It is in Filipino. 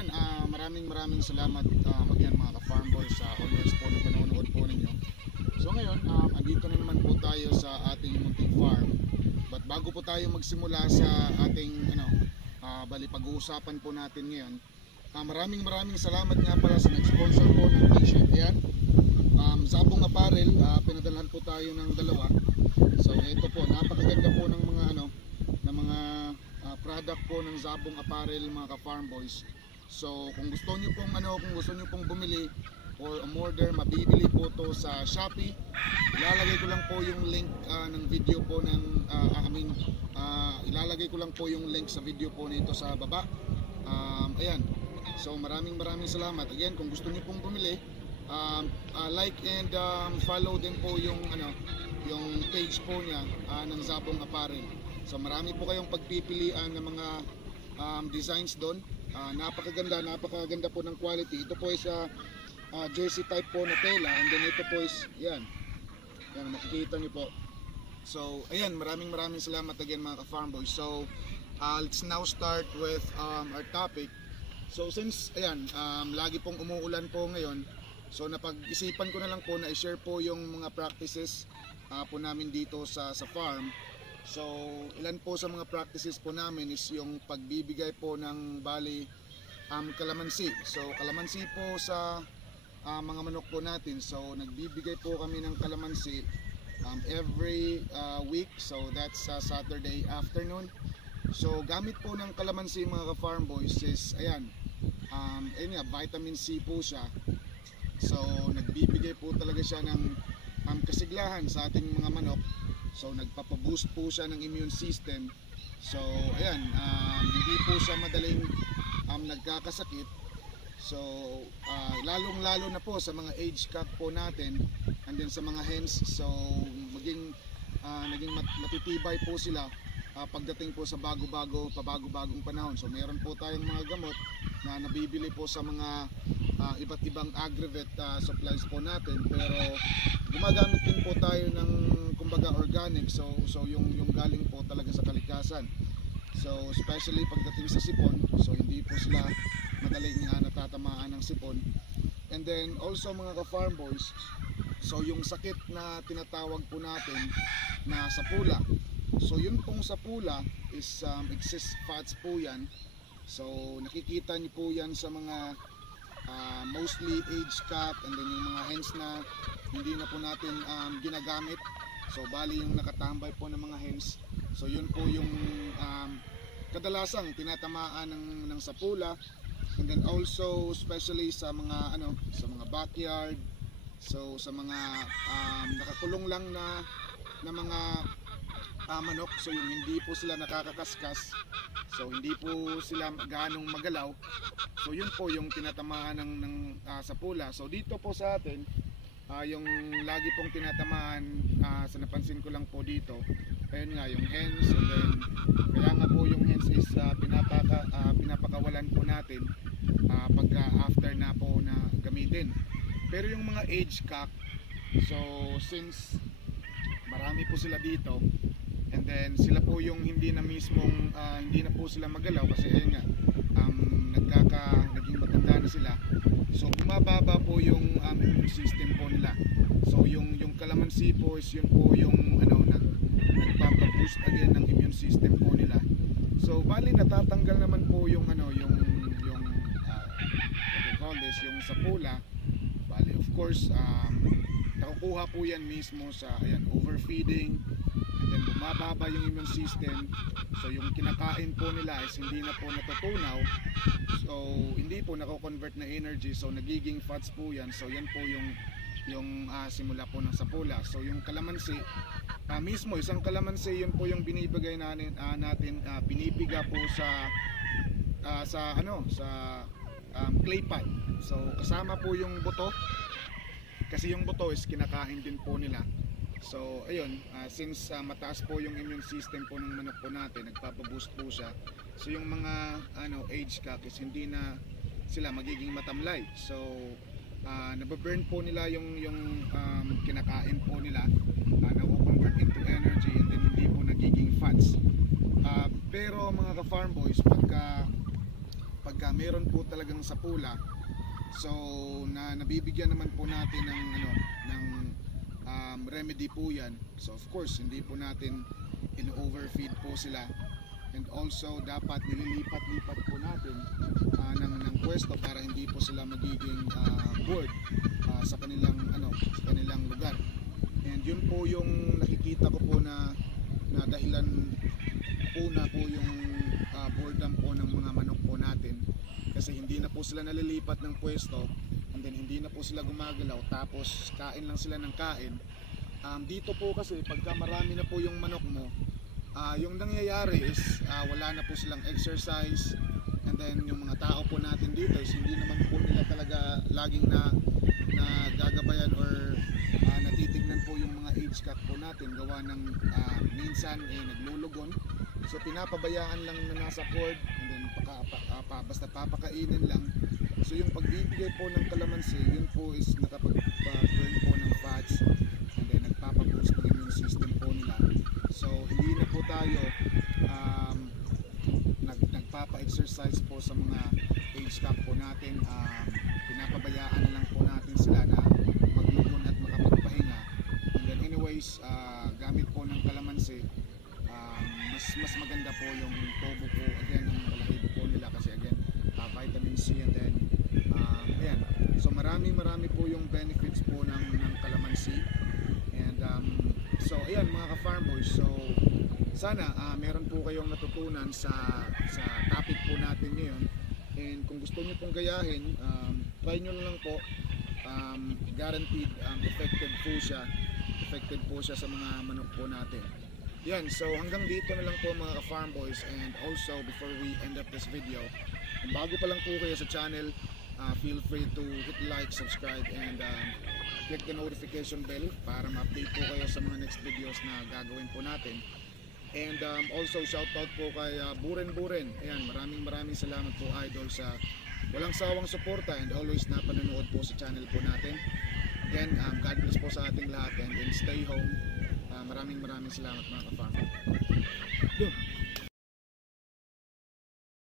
ayan, maraming salamat again mga ka-farm boys sa always po na panonood po ninyo. So ngayon, andito na naman po tayo sa ating munting farm. But bago po tayo magsimula sa ating bali pag-uusapan po natin ngayon, maraming salamat nga pala sa nag-sponsor po ng t-shirt. Ayan, Zabong Apparel, pinadalhan po tayo ng dalawa. So ito po, napakaganda po ng mga product po ng Zabong Apparel mga ka-farm boys. So kung gusto niyo pong bumili or umorder, mabibili po to sa Shopee. Ilalagay ko lang po yung link ng video po ng ilalagay ko lang po yung link sa video po nito sa baba. Ayan. So maraming salamat. Again, kung gusto niyo pong bumili, like and follow din po yung page po niya ng Zabong Apparel. So marami po kayong pagpipilian ng mga designs doon. Napakaganda po ng quality. Ito po is jersey type po na tela, and then ito po is yan makikita niyo po. So ayan, maraming salamat again mga ka-farm boys. So let's now start with our topic. So since ayan, lagi pong umuulan po ngayon, so napag-isipan ko na lang po na i-share po yung mga practices po namin dito sa farm. So ilan po sa mga practices po namin is yung pagbibigay po ng kalamansi. So kalamansi po sa mga manok po natin. So nagbibigay po kami ng kalamansi every week. So that's Saturday afternoon. So gamit po ng kalamansi mga ka-farm boys is ayan, vitamin C po siya. So nagbibigay po talaga siya ng kasiglahan sa ating mga manok. So nagpapaboost po siya ng immune system. So ayan, hindi po siya madaling nagkakasakit. So lalong-lalo na po sa mga age cut po natin, and then sa mga hens. So naging matitibay po sila pagdating po sa pabagong panahon. So meron po tayong mga gamot na nabibili po sa mga iba't ibang aggregate supplies po natin, pero gumagamit din po tayo ng kumbaga organic. So yung galing po talaga sa kalikasan. So especially pagdating sa sipon, so hindi po sila madaling natatamaan ng sipon. And then also mga ka-farm boys, so yung sakit na tinatawag po natin na sapula. So yun pong sapula is excess fats po yan. So nakikita niyo po yan sa mga mostly age cut, and then yung mga hens na hindi na po natin ginagamit. So bali yung nakatambay po ng mga hens. So yun po yung kadalasang tinatamaan ng sapula. And then also especially sa mga backyard. So sa mga nakakulong lang na mga manok, so yung hindi po sila nakakakaskas, so hindi po sila ganong magalaw. So yun po yung tinatamaan ng sapula. So dito po sa atin, yung lagi pong tinatamaan, sa napansin ko lang po dito, ayun nga yung hens. And then kaya nga po yung hens is pinapakawalan po natin pagka after na po na gamitin. Pero yung mga age cock, so since marami po sila dito, and then sila po yung hindi na po sila magalaw kasi ayun nga, naging matanda na sila. So bumababa po yung immune system po nila. So yung kalamansi po is yun po yung nagpapaboost again ng immune system po nila. So bali natatanggal naman po yung yung sapula. Bali of course nakukuha po yan mismo sa overfeeding, and then bumababa yung immune system. So yung kinakain po nila is hindi na po natutunaw, so hindi po nako-convert na energy, so nagiging fats po yan. So yan po yung simula po ng sapula. So yung kalamansi mismo, isang kalamansi, yun po yung binibigay natin pinipiga po sa clay pot. So kasama po yung buto, kasi yung buto is kinakain din po nila. So ayun, since mataas po yung immune system po ng manok po natin, nagpapaboost po siya. So yung mga age cock is hindi na sila magiging matamlay. So nababurn po nila yung kinakain po nila, na-convert into energy, and then hindi po nagiging fats. Pero mga ka-farm boys, pagka pagka meron po talagang sapula, so nabibigyan naman po natin ng remedy po yan. So of course hindi po natin in-overfeed po sila, and also dapat nililipat-lipat po natin ng pwesto para hindi po sila magiging bored sa kanilang lugar. And yun po yung nakikita ko po na dahilan po yung boredom po ng mga manok po natin, kasi hindi na po sila nalilipat ng pwesto, and then hindi na po sila gumagalaw, tapos kain lang sila ng kain. Dito po kasi pagka marami na po yung manok mo, yung nangyayari is wala na po silang exercise, and then yung mga tao po natin dito is hindi naman po nila talaga laging na gagabayan or natitignan po yung mga age cap po natin, gawa ng minsan naglulugon, so pinapabayaan lang na nasa cord, and then basta papakainin lang. So yung pagbibigay po ng kalamansi, yun po is nakapag-burn po ng fats, and then nagpapaboost ng immune system po nila. So hindi na po tayo nagpapa-exercise po sa mga age cap po natin. Pinapabayaan na lang po natin sila na maglugon at makapagpahinga. And then anyways, gamit po ng kalamansi, mas maganda po yung tubo po, again, ng balahibo po nila, kasi again, vitamin C, and then ayan. So marami po yung benefits po ng kalamansi. And so ayan mga ka-farmers, so sana meron po kayong natutunan sa topic po natin ngayon. And kung gusto niyo pong gayahin, try nyo lang po. Guaranteed effective po siya sa mga manok po natin. Yan, so hanggang dito na lang po mga ka-farm boys. And also before we end up this video, kung bago pa lang po kayo sa channel, feel free to hit like, subscribe, and click the notification bell para ma-update po kayo sa mga next videos na gagawin po natin. And also shoutout po kay Buren. Ayan, maraming salamat po idol sa walang sawang suporta and always na panonood po sa channel po natin. Again, God bless po sa ating lahat, and then stay home. Maraming salamat mga ka-farm.